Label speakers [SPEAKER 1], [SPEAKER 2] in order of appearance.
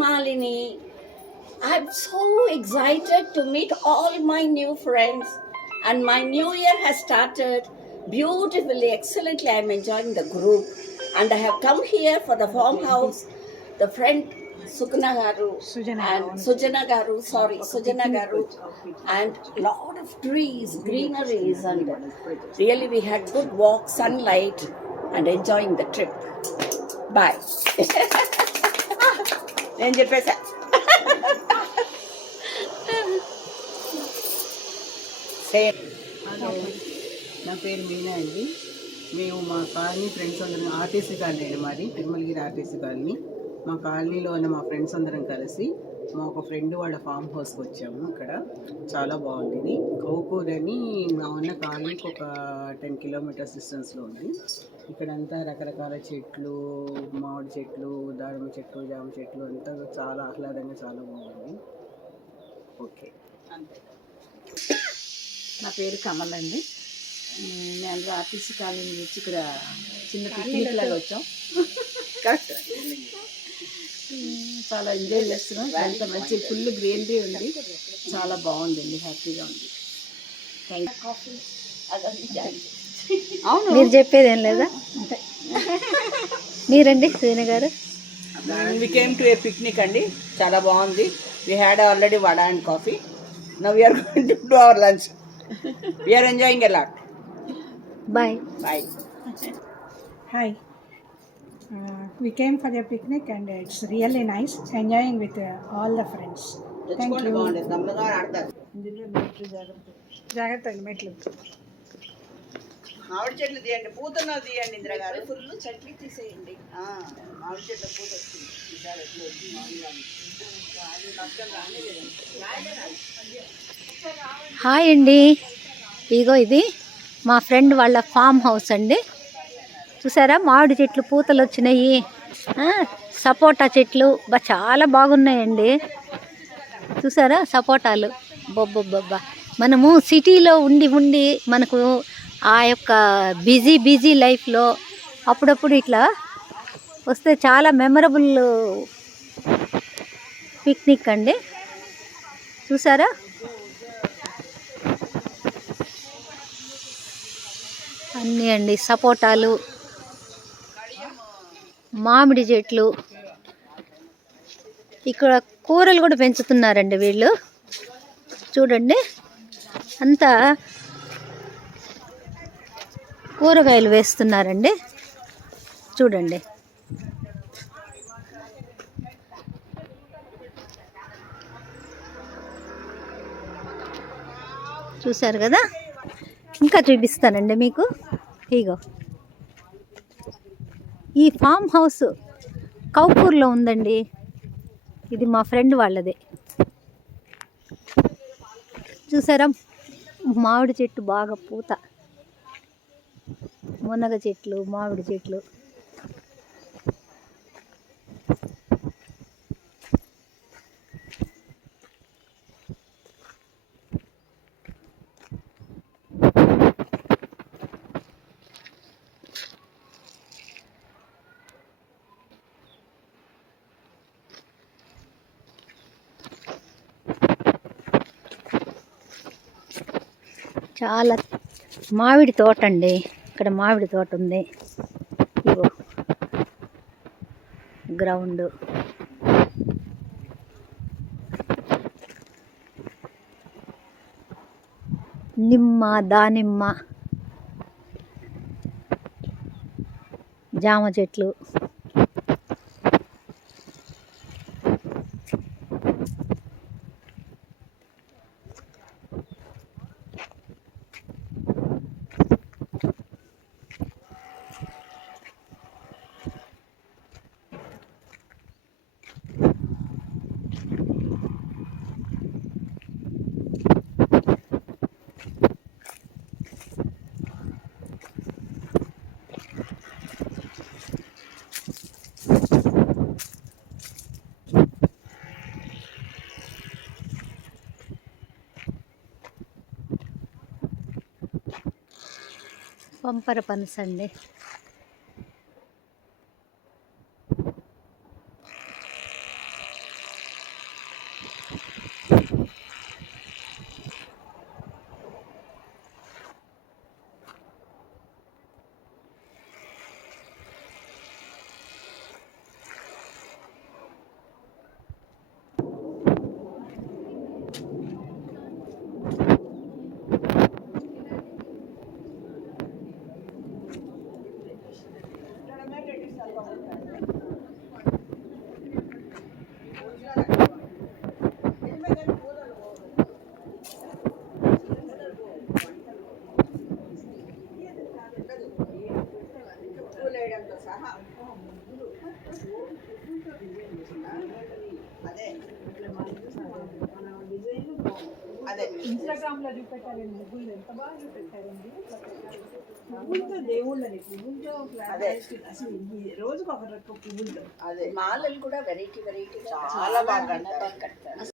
[SPEAKER 1] Malini. I'm so excited to meet all my new friends, and my new year has started beautifully, excellently. I'm enjoying the group, and I have come here for the farmhouse. The friend Sukuna Garu
[SPEAKER 2] Sujana
[SPEAKER 1] and Sujana Garu, sorry, Sujana Garu, and lot of trees, greeneries, and really we had good walk, sunlight, and enjoying the trip. Bye. నేను చెప్పేసా. Same.
[SPEAKER 3] నా పేరు మీనా అండి. మేము మా colony friends అందరం RTC colony అండి మాది Tirumalagiri RTC colony. మా కాలనీలో ఉన్న మా ఫ్రెండ్స్ అందరం కలిసి మా ఒక ఫ్రెండ్ వాళ్ళ ఫామ్ హౌస్కి వచ్చాము అక్కడ. చాలా బాగుంది. కౌకూర్ అని మా ఉన్న కాలనీకి ఒక టెన్ కిలోమీటర్స్ డిస్టెన్స్లో ఉంది. ఇక్కడంతా రకరకాల చెట్లు మామిడి చెట్లు దానిమ్మ చెట్లు జామ చెట్లు అంతా చాలా ఆహ్లాదంగా చాలా బాగుంది. ఓకే. అంతే.
[SPEAKER 2] నా పేరు కమల్ అండి. మేము ఆర్టీసీ కాలనీ నుంచి ఇక్కడ చిన్న పిక్నిక్ లాగా వచ్చాం. కరెక్ట్ చాలా ఎంజాయ్ చేస్తున్నాం. అంత మంచి ఫుల్ గ్రీనరీ ఉంది. చాలా బాగుందండి. హ్యాపీగా ఉంది. థ్యాంక్ అవును
[SPEAKER 4] మీరు చెప్పేది ఏం లేదా? మీరండి శ్రీని గారు.
[SPEAKER 1] We came to a picnic అండి. చాలా బాగుంది. We had already vada and coffee now we're going to do our lunch we're enjoying a lot
[SPEAKER 4] bye
[SPEAKER 1] bye
[SPEAKER 5] Hi. Uh, we came for a picnic and it's really nice. Enjoying with uh, all the friends. Thank you. జాగ్రత్తగా మెట్లు.
[SPEAKER 1] మామిడి చెట్లు తీయండి పూతున్నది తీయండి ఇందిరా గారు. Full చెట్లు తీసేయండి. ఆ, మామిడి చెట్ల పూత వచ్చింది. ఈసారి ఎట్లా మామిడి.
[SPEAKER 4] హాయ్ అండి. ఇగో ఇది మా ఫ్రెండ్ వాళ్ళ ఫామ్ హౌస్ అండి. చూసారా మామిడి చెట్లు పూతలు వచ్చినాయి. ఆ, సపోటా చెట్లు బా చాలా బాగున్నాయండి. చూసారా సపోటాలు? బొబ్బొబ్బబ్బా. మనము సిటీలో ఉండి ఉండి మనకు ఆ యొక్క బిజీ బిజీ లైఫ్లో అప్పుడప్పుడు ఇట్లా వస్తే చాలా మెమరబుల్ పిక్నిక్ అండి. చూసారా? అన్నీ అండి సపోటాలు మామిడి చెట్లు. ఇక్కడ కూరలు కూడా పెంచుతున్నారండి వీళ్ళు. చూడండి అంతా కూరగాయలు వేస్తున్నారండి. చూడండి. చూశారు కదా? ఇంకా చూపిస్తానండి మీకు. ఇగో. ఈ ఫామ్ హౌస్ కౌపూర్లో ఉందండి. ఇది మా ఫ్రెండ్ వాళ్ళదే. చూసారా? మామిడి చెట్టు బాగా పూత. మునగ చెట్లు మామిడి చెట్లు. చాలా మామిడి తోట అండి ఇక్కడ మామిడి తోట ఉంది. ఇగో గ్రౌండ్. నిమ్మ దానిమ్మ జామ చెట్లు. పంపర పనసండి.
[SPEAKER 5] ఇన్స్టాగ్రామ్లో చూపెట్టారండి ముగ్గులు ఎంత బాగా చూపెట్టారండి.
[SPEAKER 2] పువ్వులతో దేవుళ్ళని పువ్వులతో అసలు రోజుకు ఒక రకం పువ్వులతో
[SPEAKER 3] అదే.
[SPEAKER 1] మాలలు కూడా వెరైటీ వెరైటీ
[SPEAKER 3] చాలా బాగా.
[SPEAKER 1] కడతారు.